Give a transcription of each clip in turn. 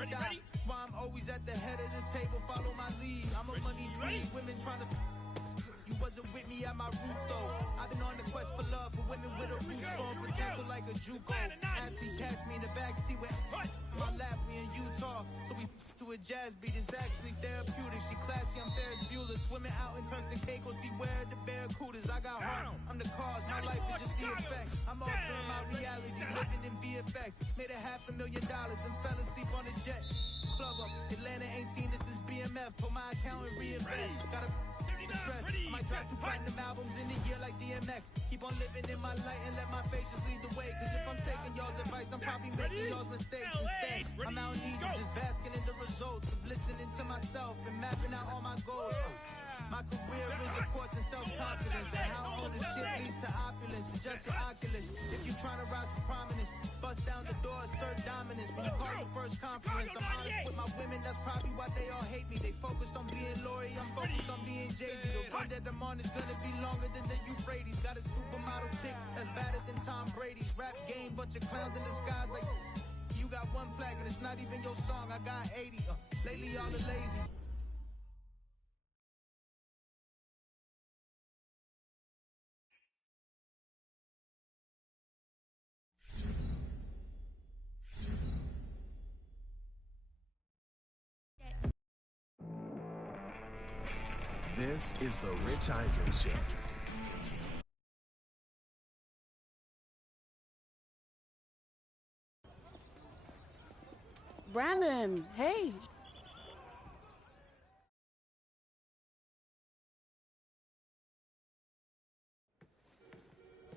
or die. That's why I'm always at the head of the table, follow my lead. I'm a money dream, women trying to... You wasn't with me at my roots though. I've been on the quest for love for women with a roots strong potential like a Juco. Athlete catch me in the backseat with my lap, me in Utah. So we to a jazz beat, it's actually therapeutic. She classy, I'm Ferris Bueller. Swimming out in Turks and Caicos, beware the barracudas. I got heart, I'm the cause, my life is just the effect. I'm altering my reality, living in VFX. Made $500,000 and fell asleep on a jet. Club up, Atlanta ain't seen this since BMF. Put my account and reinvest. Got a stress. I might drop 2 platinum albums in a year like DMX. Keep on living in my light and let my faith just lead the way. Cause if I'm taking y'all's advice, I'm probably making y'all's mistakes. Instead, I'm out in Egypt just basking in the results of listening to myself and mapping out all my goals. My career is a course in self-confidence and how ownership leads to opulence. Adjust your oculus if you're trying to rise for prominence. Bust down the door, assert dominance. When you call your first conference, I'm honest with my women, that's probably why they all hate me. They focused on being Lori, I'm focused on being Jay-Z. The run that I'm on is gonna be longer than the Euphrates. Got a supermodel chick that's better than Tom Brady's. Rap game, bunch of clowns in disguise like you got 1 flag and it's not even your song, I got 80. Lately y'all are lazy. This is the Rich Eisen Show. Brandon, hey.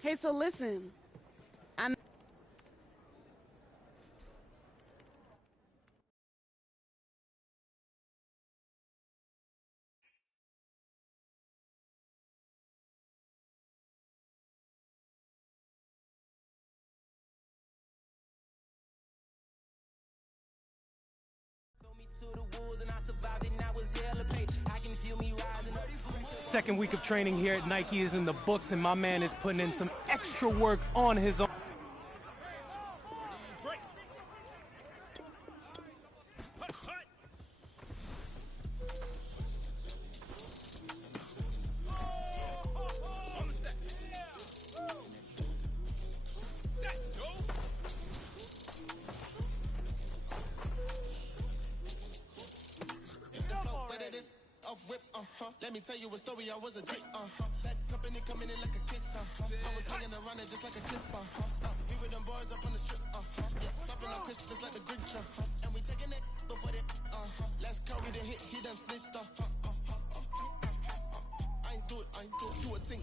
Hey, so listen. Second week of training here at Nike is in the books, and my man is putting in some extra work on his own. Let me tell you a story, I was a chick, That company coming in like a kiss, I was hanging around it just like a cliff, We were them boys up on the strip, Yeah, stopping on Christmas like the Grinch, And we taking it before they, Let's carry the hit, he done snitched, I ain't do it, do a thing.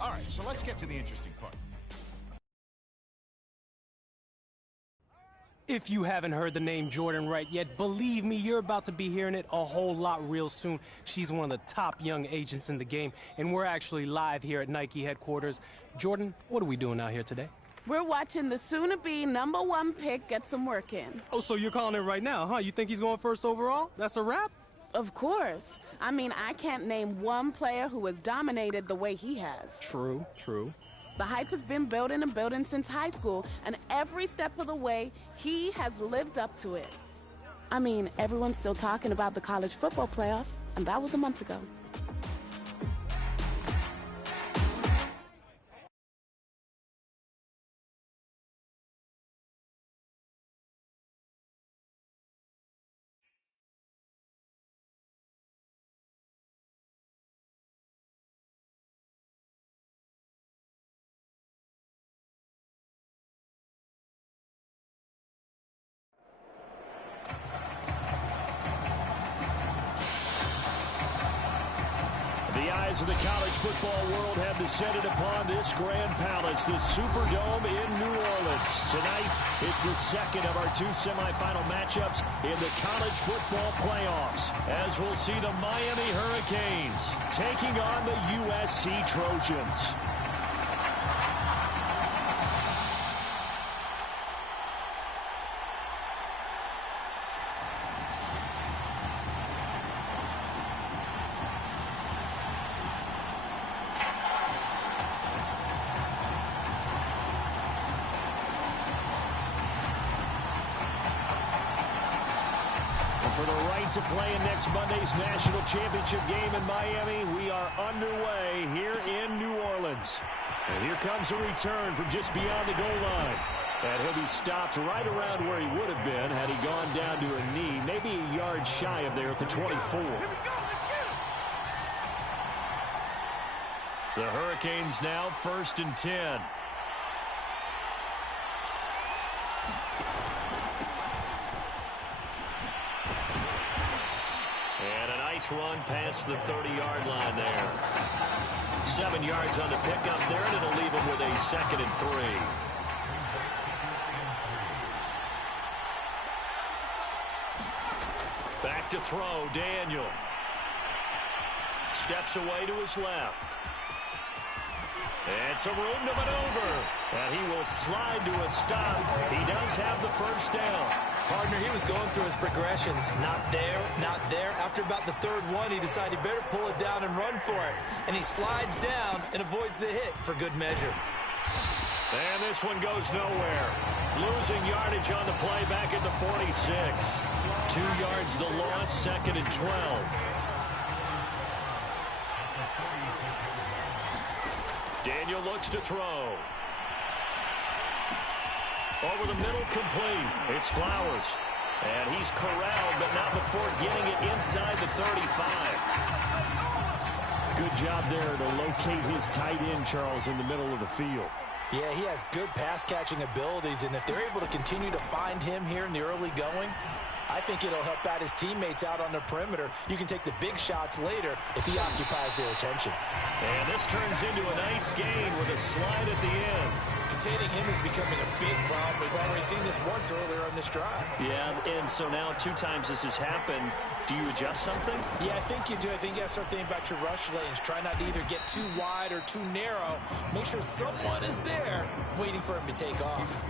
All right, so let's get to the interesting part. If you haven't heard the name Jordan Wright yet, believe me, you're about to be hearing it a whole lot real soon. She's one of the top young agents in the game, and we're actually live here at Nike headquarters. Jordan, what are we doing out here today? We're watching the soon-to-be #1 pick get some work in. Oh, so you're calling it right now, huh? You think he's going first overall? That's a wrap? Of course. I mean, I can't name one player who has dominated the way he has. True, true. The hype has been building and building since high school, and every step of the way, he has lived up to it. I mean, everyone's still talking about the college football playoff, and that was a month ago. The eyes of the college football world have descended upon this grand palace, the Superdome in New Orleans. Tonight, it's the second of our 2 semifinal matchups in the college football playoffs, as we'll see the Miami Hurricanes taking on the USC Trojans. chance of playing next Monday's national championship game in Miami. We are underway here in New Orleans. And here comes a return from just beyond the goal line. And he'll be stopped right around where he would have been had he gone down to a knee, maybe a yard shy of there at the 24. The Hurricanes now 1st and 10. And a nice run past the 30-yard line there. 7 yards on the pickup there, and it'll leave him with a 2nd and 3. Back to throw, Daniel. Steps away to his left. And some room to maneuver. And he will slide to a stop. He does have the first down. Partner, he was going through his progressions. Not there, not there. After about the 3rd one, he decided he better pull it down and run for it. And he slides down and avoids the hit for good measure. And this one goes nowhere. Losing yardage on the play back at the 46. 2 yards the loss, 2nd and 12. Daniel looks to throw. Over the middle, complete. It's Flowers. And he's corralled, but not before getting it inside the 35. Good job there to locate his tight end, Charles, in the middle of the field. Yeah, he has good pass-catching abilities, and if they're able to continue to find him here in the early going, I think it'll help out his teammates out on the perimeter. You can take the big shots later if he occupies their attention. And this turns into a nice gain with a slide at the end. Containing him is becoming a big problem. We've already seen this once earlier on this drive. Yeah, and so now 2 times this has happened. Do you adjust something? Yeah, I think you do. I think you got to start thinking about your rush lanes. Try not to either get too wide or too narrow. Make sure someone is there waiting for him to take off.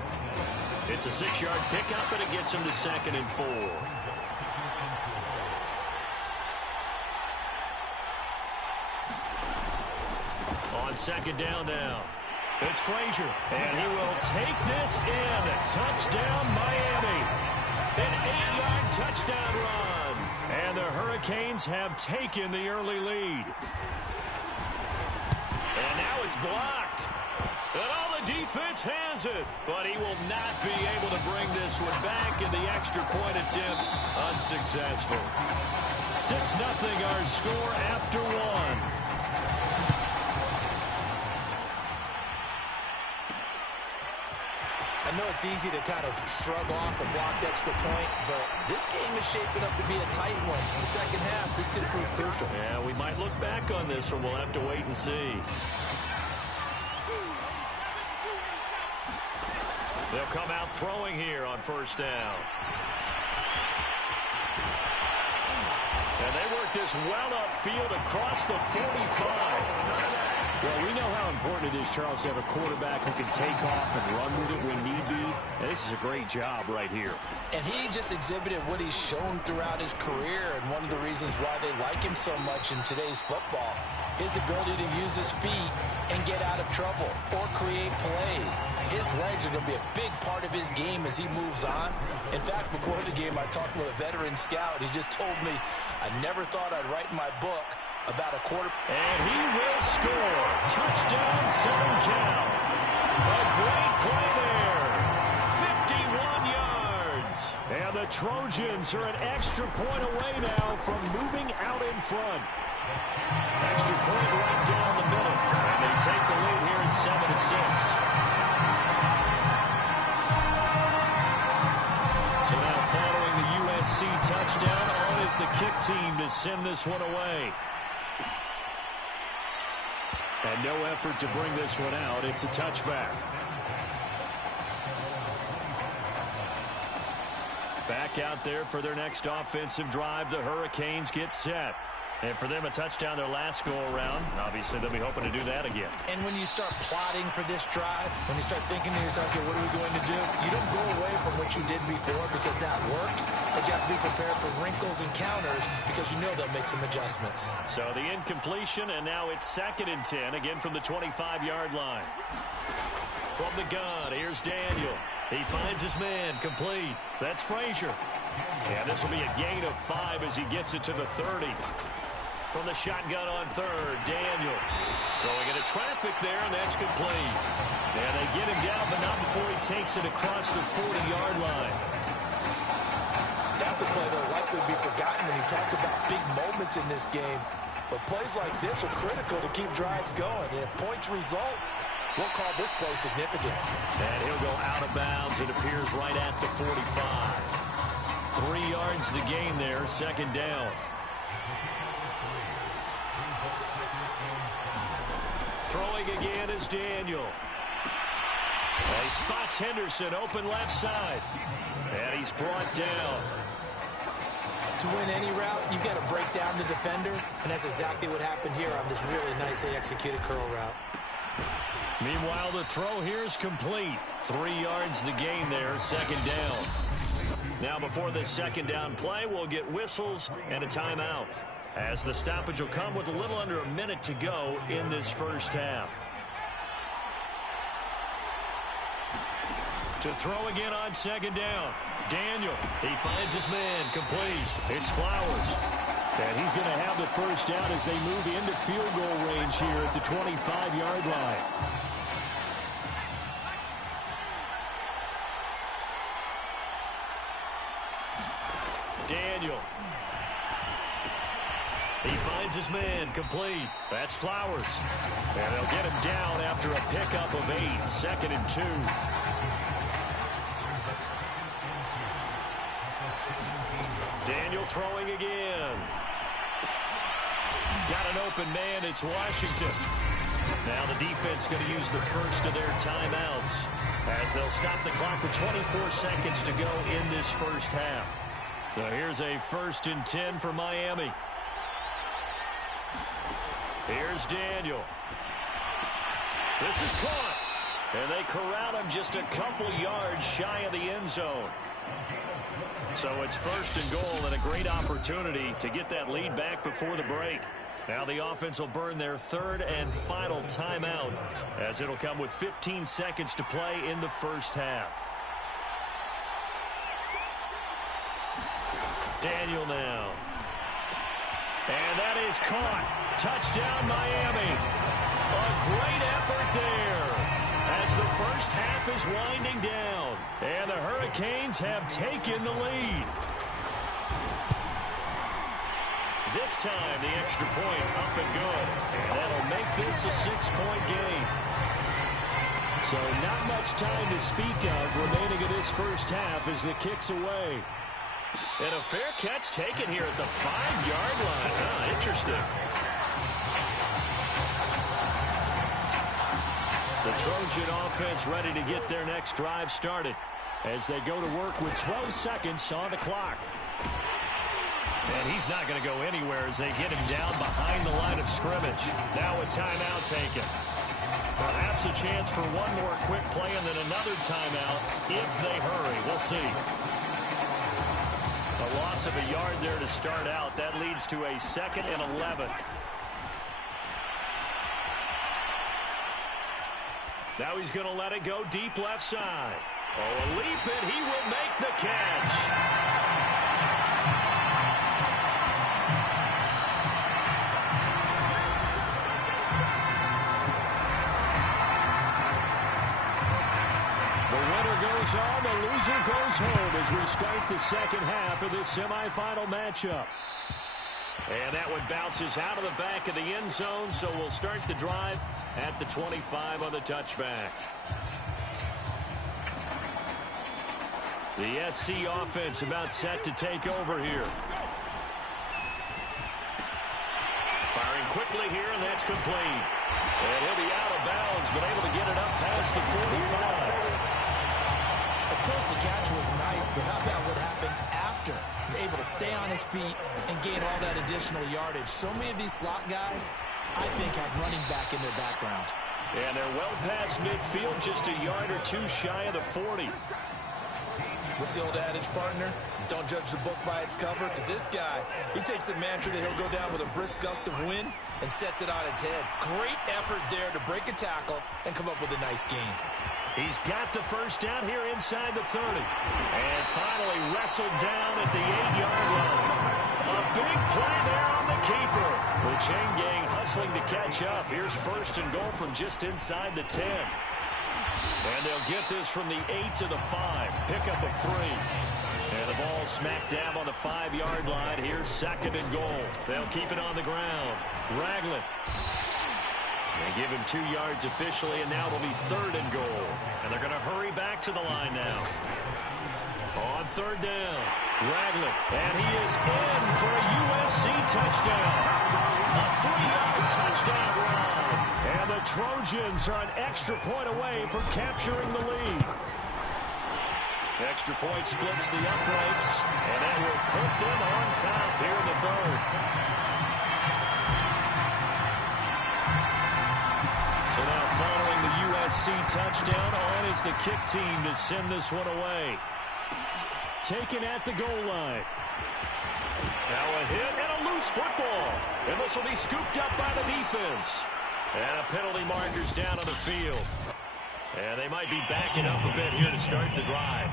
It's a 6-yard pickup, and it gets him to 2nd and 4. On 2nd down now. It's Frazier, and he will take this in. Touchdown, Miami. An 8-yard touchdown run. And the Hurricanes have taken the early lead. And now it's blocked. And all the defense has it. But he will not be able to bring this one back, in the extra point attempt unsuccessful. 6-0 our score after 1. I know it's easy to kind of shrug off a blocked extra point, but this game is shaping up to be a tight one. The second half, this could prove crucial. Yeah, we might look back on this one. We'll have to wait and see. They'll come out throwing here on 1st down. And they work this well upfield across the 45. Well, we know how important it is, Charles, to have a quarterback who can take off and run with it when need be. And this is a great job right here. And he just exhibited what he's shown throughout his career, and one of the reasons why they like him so much in today's football. His ability to use his feet and get out of trouble or create plays. His legs are going to be a big part of his game as he moves on. In fact, before the game, I talked with a veteran scout. He just told me, I never thought I'd write in my book about a quarter. And he will score. Touchdown, 7 count. A great play there. 51 yards. And the Trojans are an extra point away now from moving out in front. Extra point right down the middle. And they take the lead here at 7-6. So now following the USC touchdown, on is the kick team to send this one away. And no effort to bring this one out. It's a touchback. Back out there for their next offensive drive. The Hurricanes get set. And for them, a touchdown their last go-around. Obviously, they'll be hoping to do that again. And when you start plotting for this drive, when you start thinking to yourself, okay, what are we going to do? You don't go away from what you did before because that worked. But you have to be prepared for wrinkles and counters because you know they'll make some adjustments. So the incompletion, and now it's 2nd and 10, again from the 25-yard line. From the gun, here's Daniel. He finds his man, complete. That's Frazier. And this will be a gain of 5 as he gets it to the 30. From the shotgun on third, Daniel. Throwing into traffic there, and that's complete. And they get him down, but not before he takes it across the 40-yard line. That's a play that will likely be forgotten when you talk about big moments in this game. But plays like this are critical to keep drives going. And if points result, we'll call this play significant. And he'll go out of bounds. It appears right at the 45. 3 yards the gain there, second down. Throwing again is Daniel. He spots Henderson open left side. And he's brought down. To win any route, you've got to break down the defender, and that's exactly what happened here on this really nicely executed curl route. Meanwhile, the throw here is complete. 3 yards the gain there, second down. Now before this second down play, we'll get whistles and a timeout, as the stoppage will come with a little under a minute to go in this first half. To throw again on second down. Daniel, he finds his man, complete. It's Flowers. And he's going to have the first down as they move into field goal range here at the 25-yard line. Daniel. He finds his man, complete. That's Flowers. And they'll get him down after a pickup of 8, second and 2. Daniel throwing again. Got an open man. It's Washington. Now the defense going to use the first of their timeouts as they'll stop the clock with 24 seconds to go in this first half. So here's a 1st and 10 for Miami. Here's Daniel. This is caught. And they corral him just a couple yards shy of the end zone. So it's 1st and goal and a great opportunity to get that lead back before the break. Now the offense will burn their 3rd and final timeout as it'll come with 15 seconds to play in the first half. Daniel now. And that is caught. Touchdown, Miami. A great effort there as the first half is winding down. And the Hurricanes have taken the lead. This time, the extra point up and good. And that'll make this a 6-point game. So not much time to speak of remaining in this first half as the kick's away. And a fair catch taken here at the 5-yard line. Interesting. The Trojan offense ready to get their next drive started as they go to work with 12 seconds on the clock. And he's not going to go anywhere as they get him down behind the line of scrimmage. Now a timeout taken. Perhaps a chance for one more quick play and then another timeout if they hurry. We'll see. A loss of a yard there to start out. That leads to a 2nd and 11. Now he's going to let it go deep left side. Oh, a leap, and he will make the catch. The winner goes on, the loser goes home as we start the second half of this semifinal matchup. And that one bounces out of the back of the end zone, so we'll start the drive at the 25 on the touchback. The SC offense about set to take over here. Firing quickly here, and that's complete. And he'll be out of bounds, but able to get it up past the 45. Of course, the catch was nice, but how about what happened after? Able to stay on his feet and gain all that additional yardage. So many of these slot guys, I think, have running back in their background. And they're well past midfield, just a yard or two shy of the 40. What's the old adage, partner? Don't judge the book by its cover, because this guy, he takes a mantra that he'll go down with a brisk gust of wind and sets it on its head. Great effort there to break a tackle and come up with a nice gain. He's got the first down here inside the 30. And finally wrestled down at the 8-yard line. A big play there on the keeper. The chain gang hustling to catch up. Here's first and goal from just inside the 10. And they'll get this from the 8 to the 5. Pickup of 3. And the ball smack dab on the 5-yard line. Here's second and goal. They'll keep it on the ground. Ragland. They give him 2 yards officially, and now it'll be third and goal. And they're going to hurry back to the line now. On third down, Ragland. And he is in for a USC touchdown. A 3-yard touchdown run. And the Trojans are an extra point away from capturing the lead. Extra point splits the uprights, and that will put them on top here in the third. So now following the USC touchdown, on is the kick team to send this one away. Taken at the goal line. Now a hit and a loose football. And this will be scooped up by the defense. And a penalty marker's down on the field. And they might be backing up a bit here to start the drive.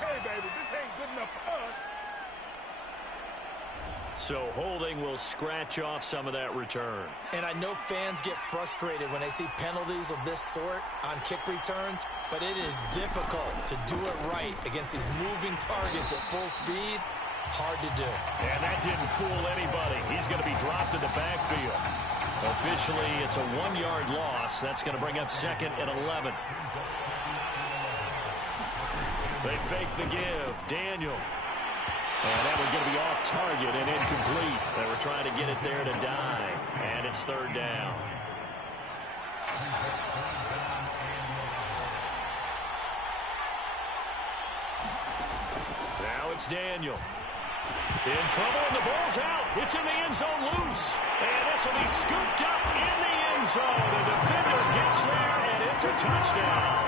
Hey, baby, this ain't good enough for us. So holding will scratch off some of that return. And I know fans get frustrated when they see penalties of this sort on kick returns, but it is difficult to do it right against these moving targets at full speed. Hard to do. And that didn't fool anybody. He's going to be dropped in the backfield. Officially, it's a 1-yard loss. That's going to bring up second and 11. They fake the give. Daniel. And that one's going to be off target and incomplete. They were trying to get it there to die. And it's third down. Now it's Daniel. In trouble, and the ball's out. It's in the end zone loose. And this will be scooped up in the end zone. The defender gets there, and it's a touchdown.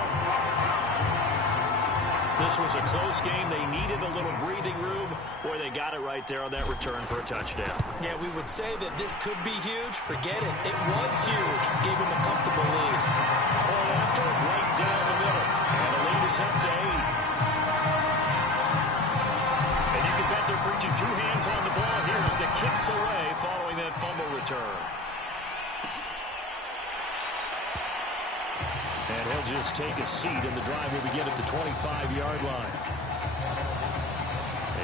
This was a close game. They needed a little breathing room, or they got it right there on that return for a touchdown. Yeah, we would say that this could be huge. Forget it. It was huge. Gave him a comfortable lead. Pull after, right down the middle. And the lead is up to 8. And you can bet they're preaching 2 hands on the ball here as the kicks away following that fumble return. And he'll just take a seat, and the drive will begin at the 25-yard line.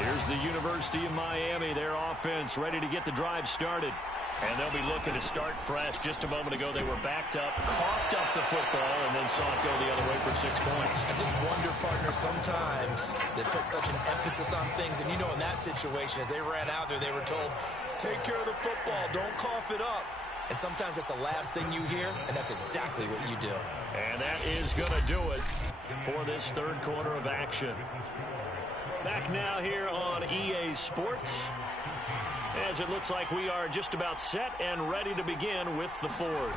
Here's the University of Miami, their offense ready to get the drive started. And they'll be looking to start fresh. Just a moment ago, they were backed up, coughed up the football, and then saw it go the other way for 6 points. I just wonder, partner, sometimes they put such an emphasis on things. And, you know, in that situation, as they ran out there, they were told, take care of the football, don't cough it up. And sometimes that's the last thing you hear, and that's exactly what you do. And that is going to do it for this third quarter of action. Back now here on EA Sports, as it looks like we are just about set and ready to begin with the fourth.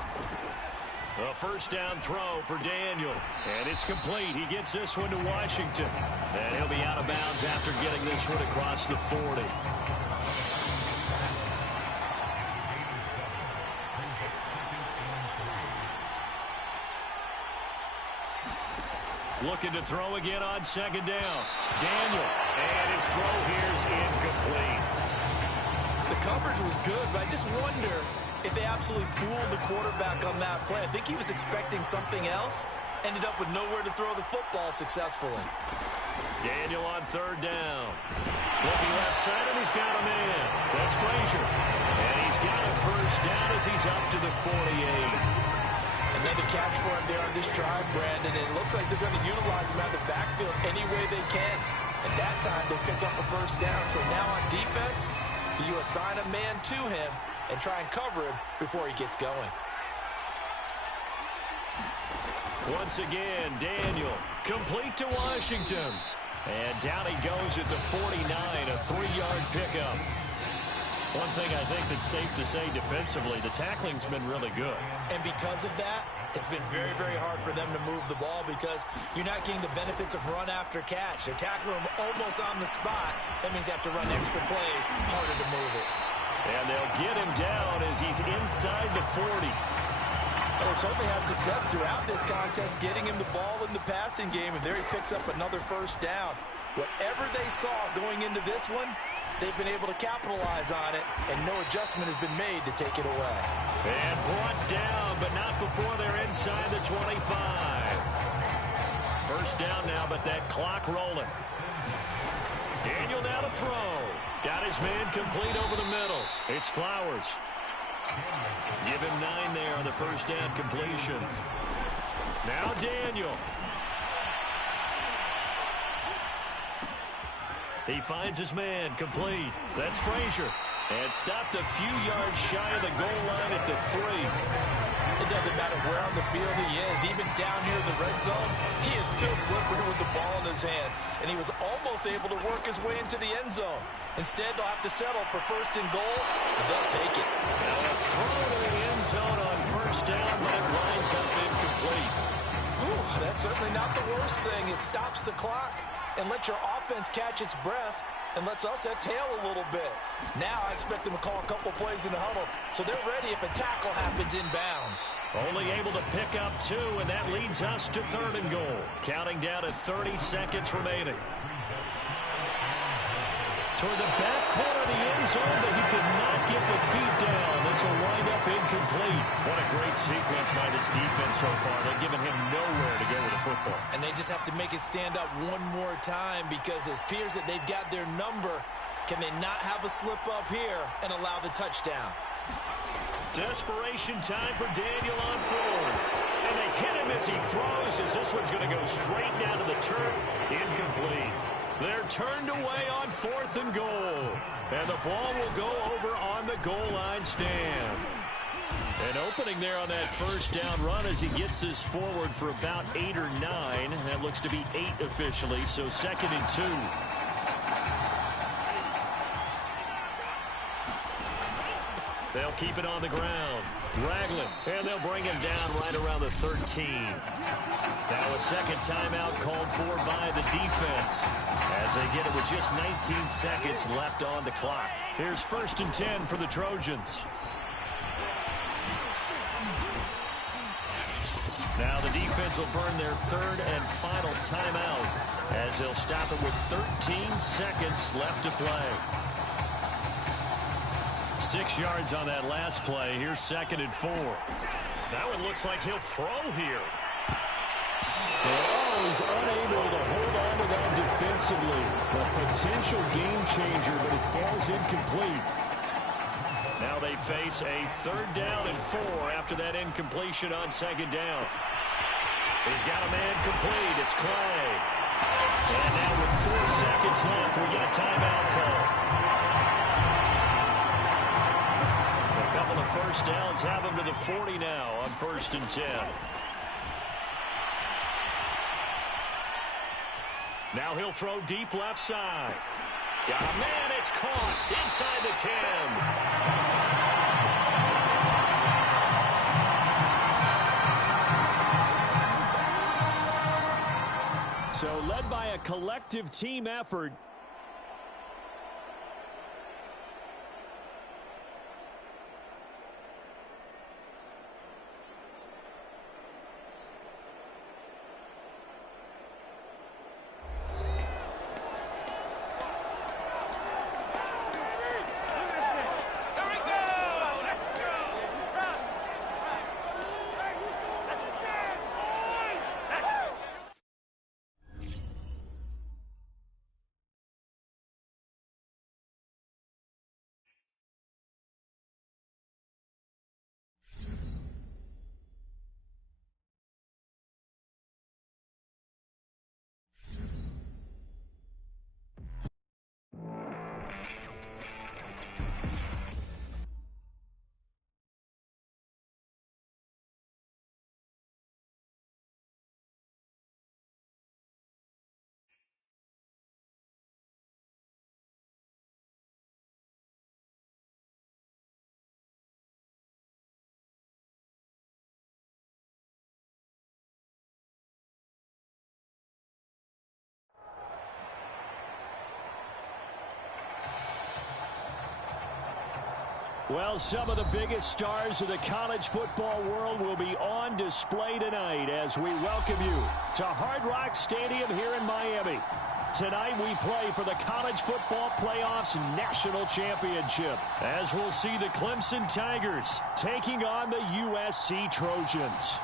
A first down throw for Daniel, and it's complete. He gets this one to Washington, and he'll be out of bounds after getting this one across the 40. Looking to throw again on second down. Daniel, and his throw here is incomplete. The coverage was good, but I just wonder if they absolutely fooled the quarterback on that play. I think he was expecting something else. Ended up with nowhere to throw the football successfully. Daniel on third down. Looking left side, and he's got a man. That's Frazier. And he's got a first down as he's up to the 48. Another catch for him there on this drive, Brandon. And it looks like they're going to utilize him out of the backfield any way they can. And that time, they pick up a first down. So now on defense, you assign a man to him and try and cover him before he gets going. Once again, Daniel, complete to Washington. And down he goes at the 49, a 3-yard pickup. One thing I think that's safe to say defensively, the tackling's been really good. And because of that, it's been very, very hard for them to move the ball because you're not getting the benefits of run after catch. They're tackling him almost on the spot. That means you have to run extra plays, harder to move it. And they'll get him down as he's inside the 40. A Daniel certainly had success throughout this contest, getting him the ball in the passing game, and there he picks up another first down. Whatever they saw going into this one, they've been able to capitalize on it, and no adjustment has been made to take it away. And brought down, but not before they're inside the 25. First down now, but that clock rolling. Daniel now to throw. Got his man complete over the middle. It's Flowers. Give him 9 there on the first down completion. Now Daniel. He finds his man complete. That's Frazier. And stopped a few yards shy of the goal line at the 3. It doesn't matter where on the field he is. Even down here in the red zone, he is still slippery with the ball in his hands. And he was almost able to work his way into the end zone. Instead, they'll have to settle for first and goal, and they'll take it. Now a throw to the end zone on first down, but it winds up incomplete. Whew, that's certainly not the worst thing. It stops the clock and lets your offense catch its breath and lets us exhale a little bit. Now I expect them to call a couple plays in the huddle, so they're ready if a tackle happens inbounds. Only able to pick up 2, and that leads us to 3rd and goal. Counting down at 30 seconds remaining. Toward the back corner of the end zone, but he could not get the feet down. This will wind up incomplete. What a great sequence by this defense so far. They've given him nowhere to go with the football. And they just have to make it stand up one more time, because it appears that they've got their number. Can they not have a slip up here and allow the touchdown? Desperation time for Daniel on 4th. And they hit him as he throws, as this one's going to go straight down to the turf. Incomplete. They're turned away on 4th and goal. And the ball will go over on the goal line stand. An opening there on that first down run as he gets this forward for about 8 or 9. That looks to be 8 officially, so 2nd and 2. They'll keep it on the ground. Ragland, and they'll bring him down right around the 13. Now a second timeout called for by the defense as they get it with just 19 seconds left on the clock. Here's 1st and 10 for the Trojans. Now the defense will burn their 3rd and final timeout as they'll stop it with 13 seconds left to play. 6 yards on that last play. Here's 2nd and 4. That one looks like he'll throw here. Oh, he's unable to hold on to that defensively. A potential game changer, but it falls incomplete. Now they face a 3rd down and 4 after that incompletion on 2nd down. He's got a man complete. It's Clay. And now with 4 seconds left, we get a timeout call. A couple of first downs have him to the 40 now on 1st and 10. Now he'll throw deep left side. Got a man, it's caught inside the 10. So led by a collective team effort. Well, some of the biggest stars of the college football world will be on display tonight as we welcome you to Hard Rock Stadium here in Miami. Tonight we play for the College Football Playoffs National Championship, as we'll see the Clemson Tigers taking on the USC Trojans.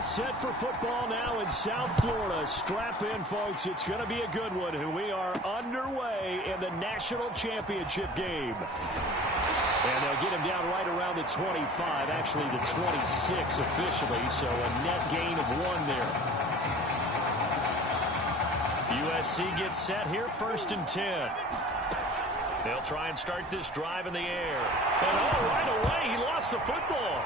Set for football now in South Florida. Strap in, folks. It's going to be a good one. We are underway in the national championship game. And they'll get him down right around the 25, actually the 26 officially, so a net gain of 1 there. USC gets set here, 1st and 10. They'll try and start this drive in the air. And right away, he lost the football.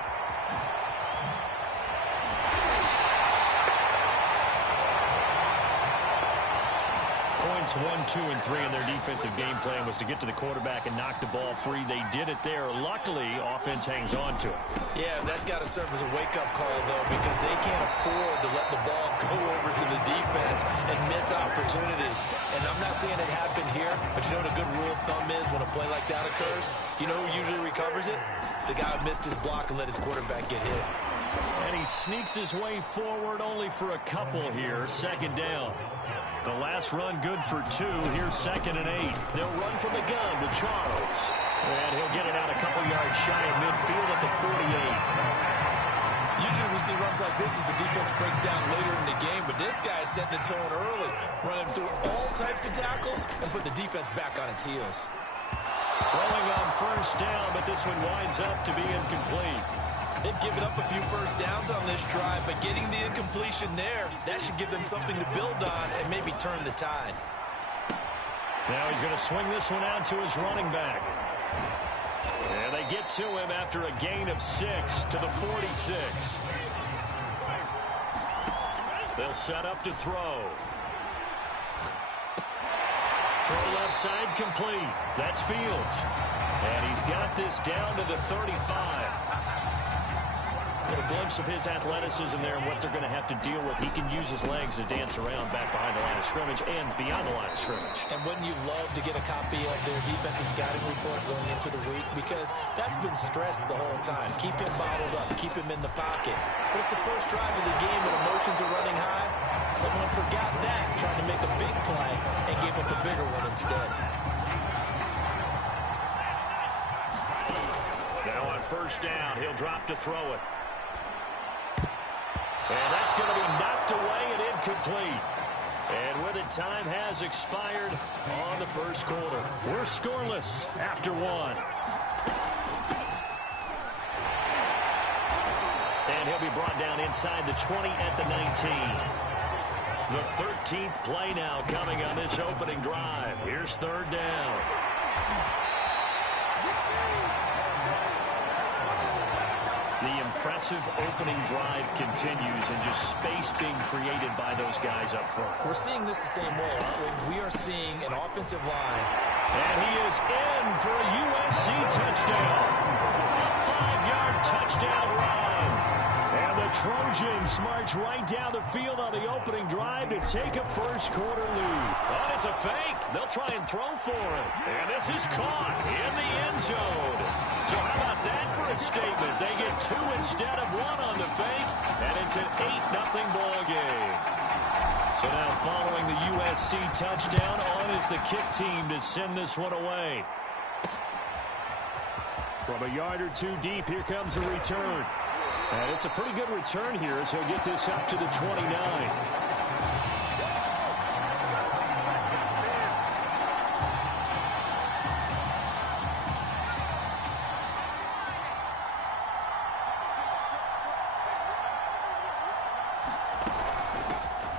Points 1, 2, and 3 in their defensive game plan was to get to the quarterback and knock the ball free. They did it there. Luckily, offense hangs on to it. Yeah, that's got to serve as a wake-up call, though, because they can't afford to let the ball go over to the defense and miss opportunities. And I'm not saying it happened here, but you know what a good rule of thumb is when a play like that occurs? You know who usually recovers it? The guy who missed his block and let his quarterback get hit. And he sneaks his way forward only for a couple here. 2nd down. The last run good for 2. Here's 2nd and 8. They'll run from the gun to Charles. And he'll get it out a couple yards shy of midfield at the 48. Usually we see runs like this as the defense breaks down later in the game, but this guy is setting the tone early, running through all types of tackles and put the defense back on its heels. Throwing on 1st down, but this one winds up to be incomplete. They've given up a few 1st downs on this drive, but getting the incompletion there, that should give them something to build on and maybe turn the tide. Now he's going to swing this one out to his running back. And they get to him after a gain of 6 to the 46. They'll set up to throw. Throw left side complete. That's Fields. And he's got this down to the 35. Get a glimpse of his athleticism there and what they're going to have to deal with. He can use his legs to dance around back behind the line of scrimmage and beyond the line of scrimmage. And wouldn't you love to get a copy of their defensive scouting report going into the week? Because that's been stressed the whole time. Keep him bottled up. Keep him in the pocket. But it's the first drive of the game and emotions are running high. Someone forgot that, trying to make a big play and gave up a bigger one instead. Now on 1st down, he'll drop to throw it. And that's going to be knocked away and incomplete. And with it, time has expired on the 1st quarter. We're scoreless after 1. And he'll be brought down inside the 20 at the 19. The 13th play now coming on this opening drive. Here's 3rd down. The impressive opening drive continues and just space being created by those guys up front. We're seeing this the same way, aren't we? We are seeing an offensive line. And he is in for a USC touchdown. A 5-yard touchdown run. And the Trojans march right down the field on the opening drive to take a 1st quarter lead. Oh, it's a fake. They'll try and throw for it. And this is caught in the end zone. So how about that for a statement? They get 2 instead of 1 on the fake, and it's an 8-0 ball game. So now following the USC touchdown, on is the kick team to send this one away. From a yard or 2 deep, here comes the return. And it's a pretty good return here as he'll get this up to the 29.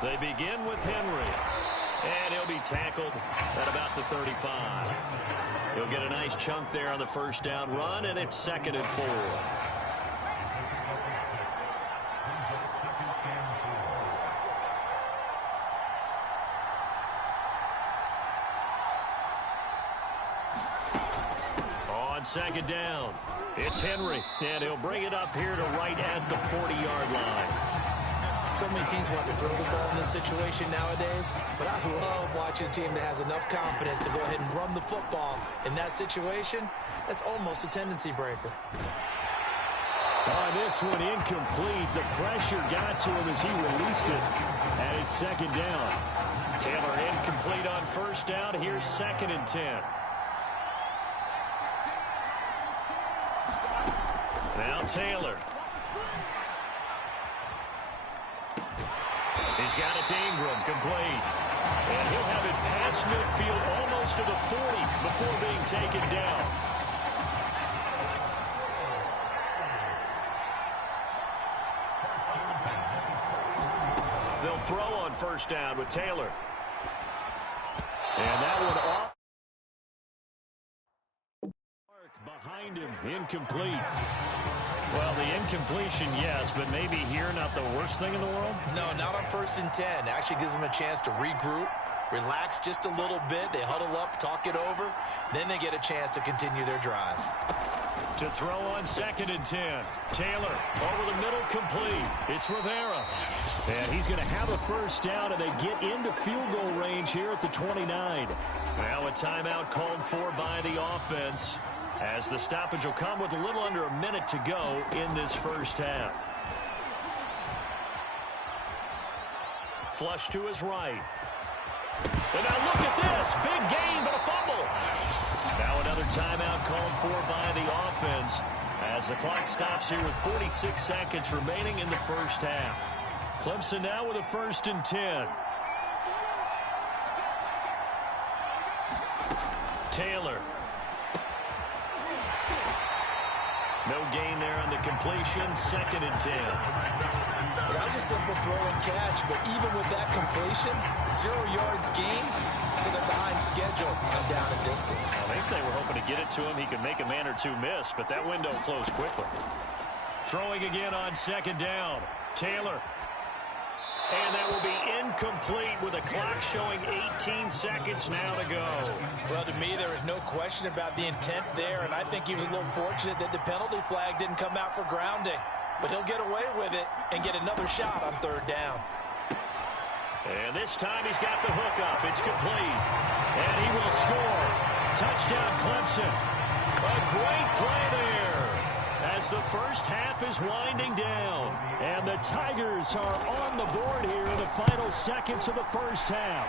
They begin with Henry, and he'll be tackled at about the 35. He'll get a nice chunk there on the 1st down run, and it's 2nd and 4. second down. It's Henry, and he'll bring it up here to right at the 40-yard line. So many teams want to throw the ball in this situation nowadays, but I love watching a team that has enough confidence to go ahead and run the football. In that situation, that's almost a tendency breaker. On this one, incomplete. The pressure got to him as he released it, and it's second down. Taylor incomplete on first down. Here's 2nd and 10. Now Taylor. He's got it to Ingram, complete. And he'll have it past midfield almost to the 40 before being taken down. They'll throw on first down with Taylor. And that one off. Behind him, incomplete. Well, the incompletion, yes, but maybe here not the worst thing in the world? No, not on 1st and 10. Actually gives them a chance to regroup, relax just a little bit. They huddle up, talk it over. Then they get a chance to continue their drive. To throw on 2nd and 10. Taylor over the middle, complete. It's Rivera. And he's going to have a first down, and they get into field goal range here at the 29. Now a timeout called for by the offense, as the stoppage will come with a little under a minute to go in this first half. Flush to his right. And now look at this. Big gain, but a fumble. Now another timeout called for by the offense, as the clock stops here with 46 seconds remaining in the first half. Clemson now with a 1st and 10. Taylor. No gain there on the completion. 2nd and 10. Well, that was a simple throw and catch, but even with that completion, 0 yards gained, so they're behind schedule on down and distance. I think they were hoping to get it to him. He could make a man or two miss, but that window closed quickly. Throwing again on 2nd down. Taylor. And that will be incomplete with a clock showing 18 seconds now to go. Well, to me, there is no question about the intent there, and I think he was a little fortunate that the penalty flag didn't come out for grounding. But he'll get away with it and get another shot on 3rd down. And this time he's got the hook up. It's complete. And he will score. Touchdown, Clemson. A great play there as the first half is winding down. And the Tigers are on the board here in the final seconds of the first half.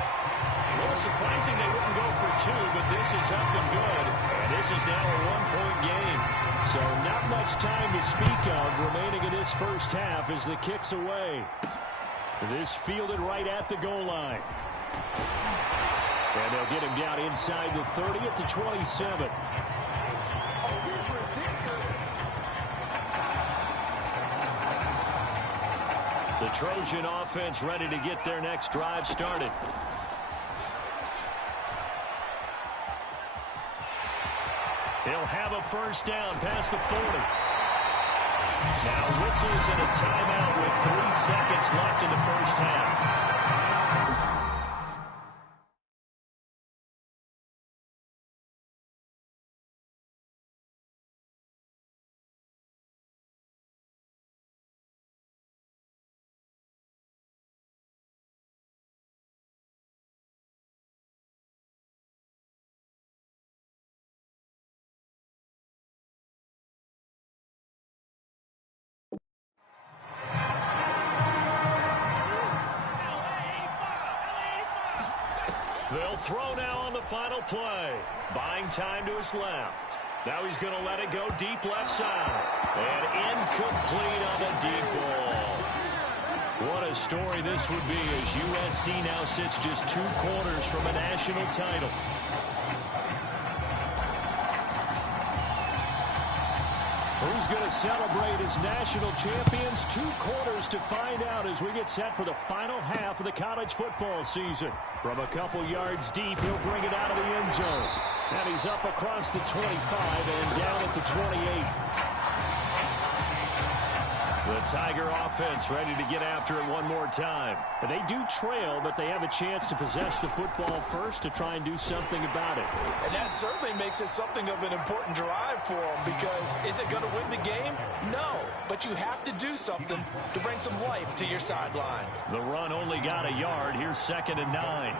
A little surprising they wouldn't go for 2, but this is up and good. And this is now a 1-point game. So not much time to speak of remaining in this first half as the kick's away. This fielded right at the goal line. And they'll get him down inside the 30 at the 27. The Trojan offense ready to get their next drive started. He'll have a first down past the 40. Now whistles and a timeout with 3 seconds left in the first half. They'll throw now on the final play. Buying time to his left. Now he's going to let it go deep left side. And incomplete on the deep ball. What a story this would be as USC now sits just 2 quarters from a national title. Who's going to celebrate as national champions? 2 quarters to find out as we get set for the final half of the college football season. From a couple yards deep, he'll bring it out of the end zone. And he's up across the 25 and down at the 28. The Tiger offense ready to get after it one more time. But they do trail, but they have a chance to possess the football first to try and do something about it. And that certainly makes it something of an important drive for them, because is it going to win the game? No, but you have to do something to bring some life to your sideline. The run only got a yard. Here's 2nd and 9.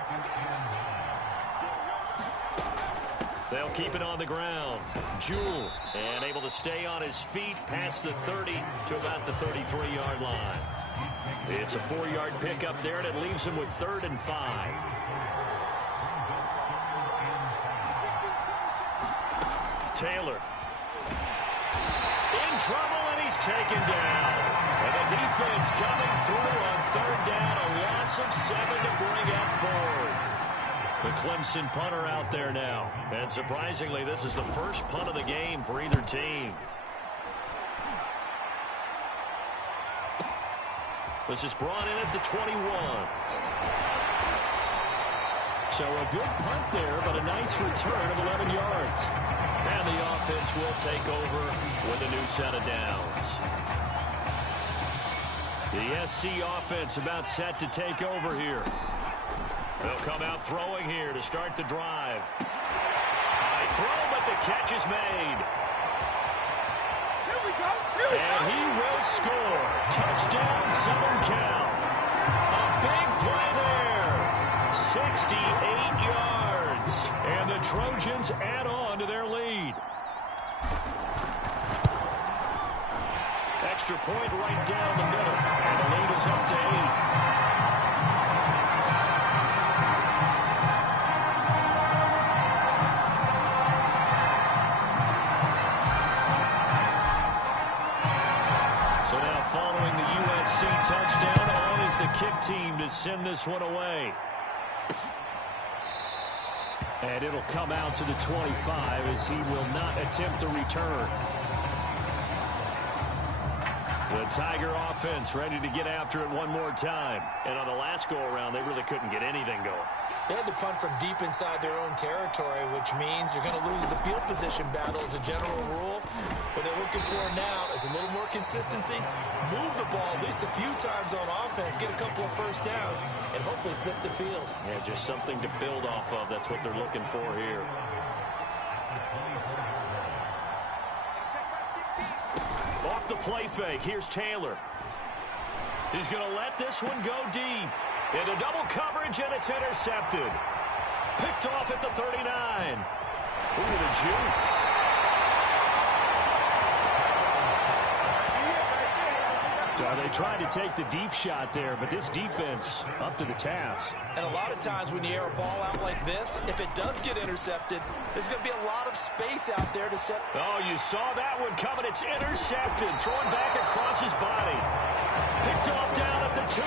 They'll keep it on the ground. Jewell, and able to stay on his feet past the 30 to about the 33-yard line. It's a 4-yard pickup there, and it leaves him with 3rd and 5. Taylor. In trouble, and he's taken down. And the defense coming through on 3rd down. A loss of 7 to bring up 4th. The Clemson punter out there now. And surprisingly, this is the first punt of the game for either team. This is brought in at the 21. So a good punt there, but a nice return of 11 yards. And the offense will take over with a new set of downs. The SC offense about set to take over here. They'll come out throwing here to start the drive. High throw, but the catch is made. Here we go. And he will score. Touchdown, Southern Cal. A big play there. 68 yards. And the Trojans add on to their lead. Extra point right down the middle. And the lead is up to 8. So now following the USC touchdown, on is the kick team to send this one away. And it'll come out to the 25 as he will not attempt to return. The Tiger offense ready to get after it one more time. And on the last go-around, they really couldn't get anything going. They had to punt from deep inside their own territory, which means you're going to lose the field position battle as a general rule. What they're looking for now is a little more consistency, move the ball at least a few times on offense, get a couple of first downs, and hopefully flip the field. Yeah, just something to build off of. That's what they're looking for here. Off the play fake, here's Taylor. He's going to let this one go deep. Into double coverage, and it's intercepted. Picked off at the 39. Ooh, the juke. They tried to take the deep shot there, but this defense up to the task. And a lot of times when you air a ball out like this, if it does get intercepted, there's going to be a lot of space out there to set. Oh, you saw that one coming. It's intercepted. Thrown back across his body. Picked off down at the 2.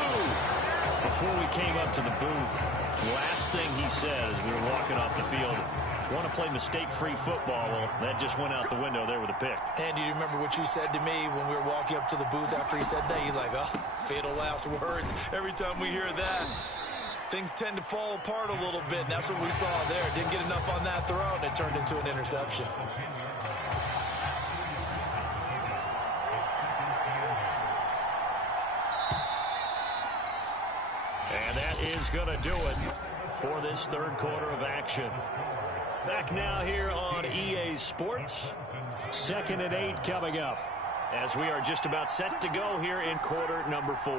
Before we came up to the booth, last thing he said as we were walking off the field, want to play mistake-free football. Well, that just went out the window there with a pick. And do you remember what you said to me when we were walking up to the booth after he said that? You're like, oh, fatal last words. Every time we hear that, things tend to fall apart a little bit, and that's what we saw there. Didn't get enough on that throw, and it turned into an interception. And that is going to do it for this third quarter of action. Back now here on EA Sports. 2nd and 8 coming up, as we are just about set to go here in quarter number 4.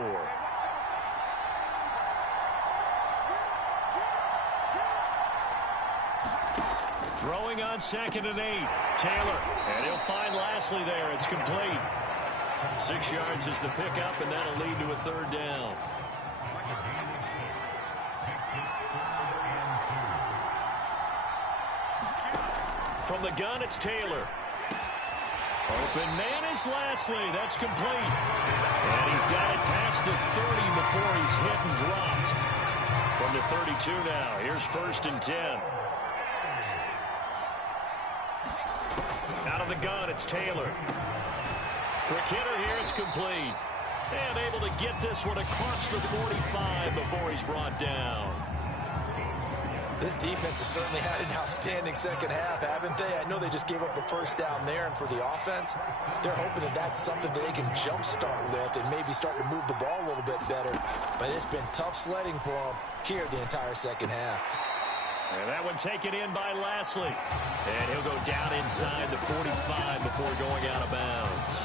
Throwing on 2nd and 8. Taylor. And he'll find Lashley there. It's complete. 6 yards is the pickup, and that'll lead to a 3rd down. From the gun, it's Taylor. Open man is Lashley. That's complete. And he's got it past the 30 before he's hit and dropped. From the 32 now. Here's 1st and 10. Out of the gun, it's Taylor. Quick hitter here, it's complete. And able to get this one across the 45 before he's brought down. This defense has certainly had an outstanding second half, haven't they? I know they just gave up a first down there, and for the offense, they're hoping that that's something that they can jumpstart with and maybe start to move the ball a little bit better. But it's been tough sledding for them here the entire second half. And that one taken in by Lashley. And he'll go down inside the 45 before going out of bounds.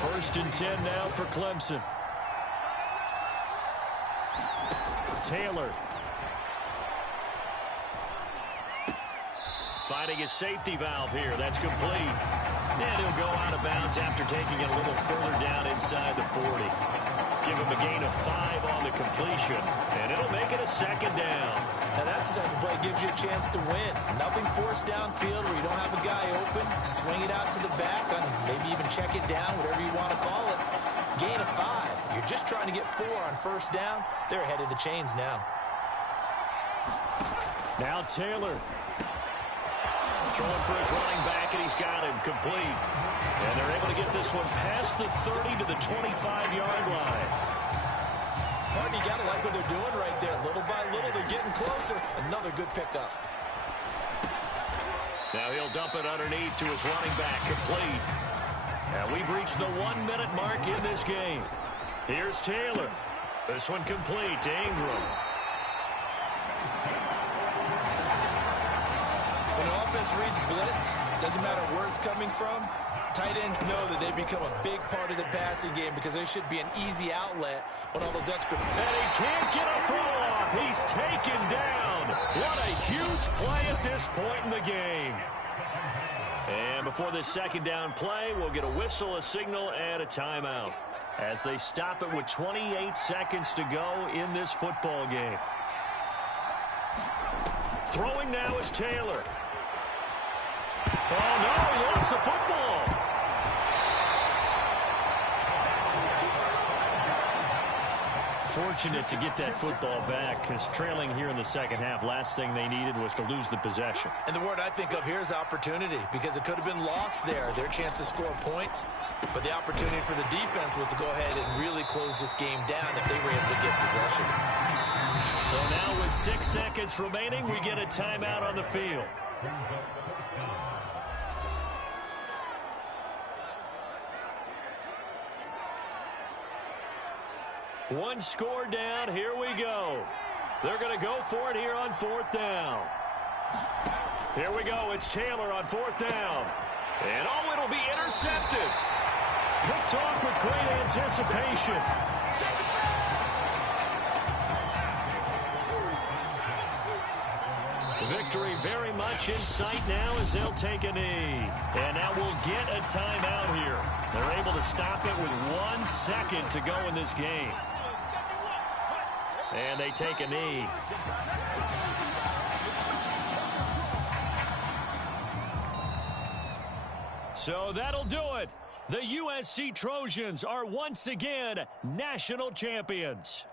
1st and 10 now for Clemson. Taylor. Finding his safety valve here. That's complete. And he'll go out of bounds after taking it a little further down inside the 40. Give him a gain of 5 on the completion. And it'll make it a 2nd down. Now that's the type of play that gives you a chance to win. Nothing forced downfield where you don't have a guy open. Swing it out to the back, and maybe even check it down, whatever you want to call it. Gain of 5. You're just trying to get 4 on 1st down. They're ahead of the chains now. Now Taylor. Throwing for his running back, and he's got him complete. And they're able to get this one past the 30 to the 25-yard line. Partner, you got to like what they're doing right there. Little by little, they're getting closer. Another good pickup. Now he'll dump it underneath to his running back, complete. Now we've reached the 1-minute mark in this game. Here's Taylor. This one complete to Ingram. When an offense reads blitz, doesn't matter where it's coming from, tight ends know that they become a big part of the passing game because there should be an easy outlet when all those extra... And he can't get a throw off. He's taken down. What a huge play at this point in the game. And before this 2nd down play, we'll get a whistle, a signal, and a timeout as they stop it with 28 seconds to go in this football game. Throwing now is Taylor. Oh, no, he lost the football. Fortunate to get that football back, because trailing here in the 2nd half, last thing they needed was to lose the possession. And the word I think of here is opportunity, because it could have been lost there, their chance to score points. But the opportunity for the defense was to go ahead and really close this game down if they were able to get possession. So now with 6 seconds remaining, we get a timeout on the field. One score down. Here we go. They're going to go for it here on 4th down. Here we go. It's Taylor on 4th down. And oh, it'll be intercepted. Picked off with great anticipation. Victory very much in sight now as they'll take a knee. And now we'll get a timeout here. They're able to stop it with 1 second to go in this game. And they take a knee. So that'll do it. The USC Trojans are once again national champions.